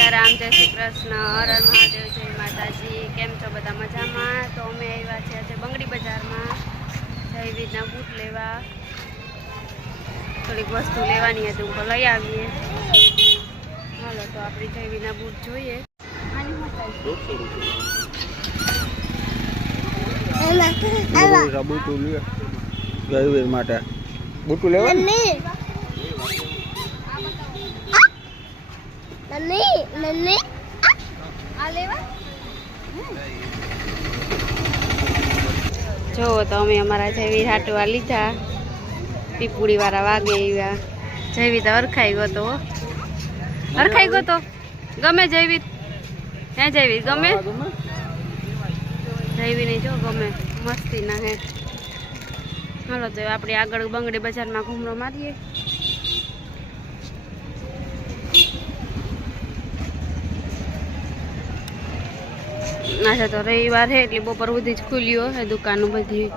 સીતારામ, જય શ્રી કૃષ્ણ, હર હર મહાદેવ, જય માતાજી। કેમ છો બધા? મજામાં? તો અમે આવ્યા છે આજે બંગડી બજારમાં જયવીરના બૂટ લેવા। થોડીક વસ્તુ લેવાની હતી, હું લઈ આવીએ। હાલો તો આપણી જયવીરના બૂટ જોઈએ। જયવીર માટે બૂટું લેવા જો તો અમે અમારા જયવીર હાટવા લીધા। પીપુડી વાળા વાગે એવા જયવીર તો હરખાઈ ગયો તો ગમે જયવીર? હે જયવીર ગમે? જયવીર ની જો ગમે, મસ્તી ના હે। હાલો તો આપણે આગળ બંગડી બજારમાં ઘૂમરો મારીએ। આજે તો રવિવાર છે એટલે બપોર સુધી જ ખુલ્યું હે દુકાનો બધી।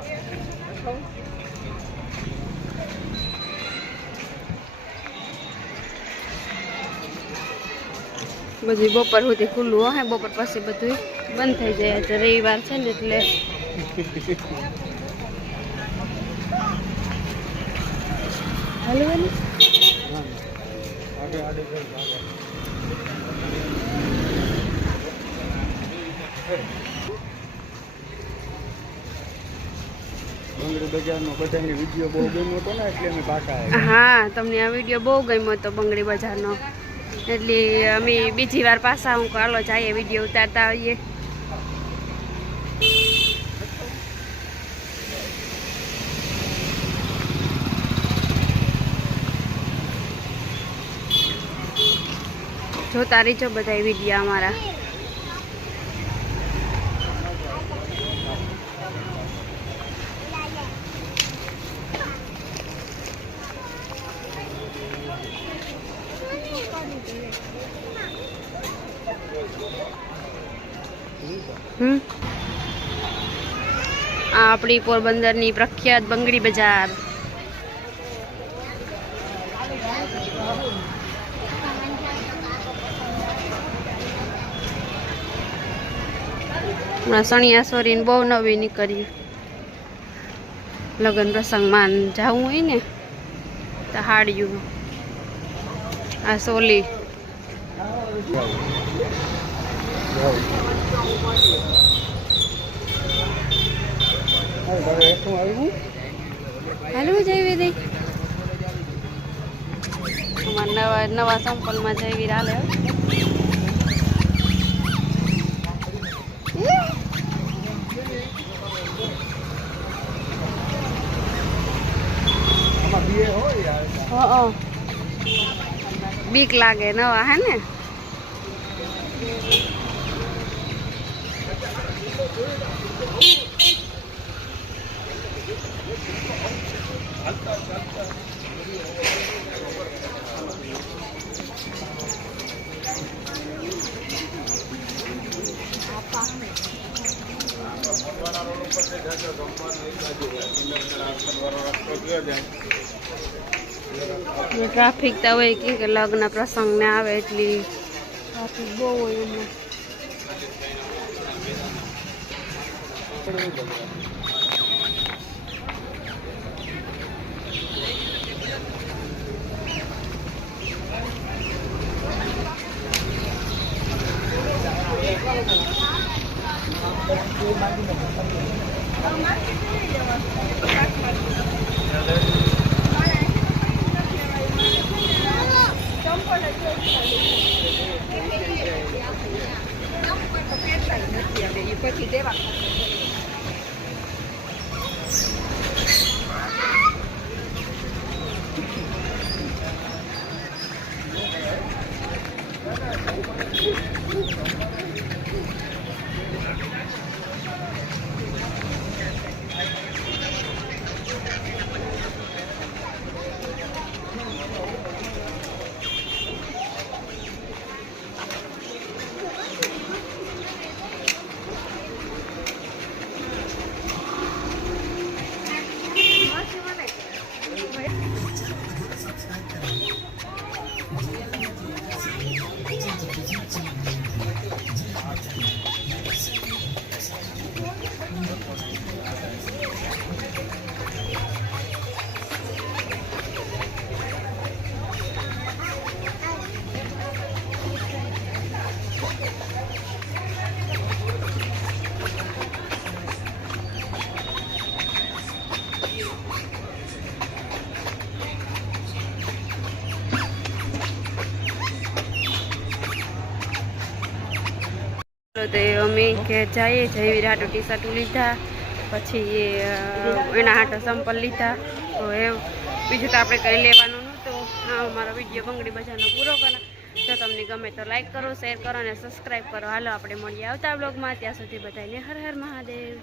બધી બપોર સુધી ખુલ્લું હે, બપોર પછી બધું બંધ થઈ જાય। આજે રવિવાર છે ને એટલે હલવાની હા, તમને આ વિડીયો બહુ ગમ્યો હતો બંગડી બજારનો, એટલે અમે બીજી વાર પાછા હું હાલો જઈએ વિડીયો ઉતારતા આવીએ। જોતા રહીજો બધા વિડીયો અમારા। આ આપણી પોરબંદરની પ્રખ્યાત બંગડી બજાર। હમણાં સણિયા સોરીને બહુ નવી નીકળી, લગ્ન પ્રસંગમાં જવું હોય ને તો હાડિયું આ સોલી હાલવું જયવીર અમારા નવા સંપલમાં જયવીર હાલે। બીક લાગે નવા હે ને? ટ્રાફિક તો હોય કે લગ્ન પ્રસંગ ને આવે એટલી ટ્રાફિક બહુ હોય એમાં। પછી દેવા તો અમે ઘેર જઈએ જયવીર હાટો ટી શર્ટ લીધા પછી એના હાટો સંપલ લીધા તો એ બીજું તો આપણે કંઈ લેવાનું નહોતું. અમારો વિડીયો બંગડી બજારનો પૂરો કરો. જો તમને ગમે તો લાઈક કરો, શેર કરો અને સબસ્ક્રાઈબ કરો. હાલો આપણે મળીએ આવતા બ્લોગમાં. ત્યાં સુધી બધાને હર હર મહાદેવ.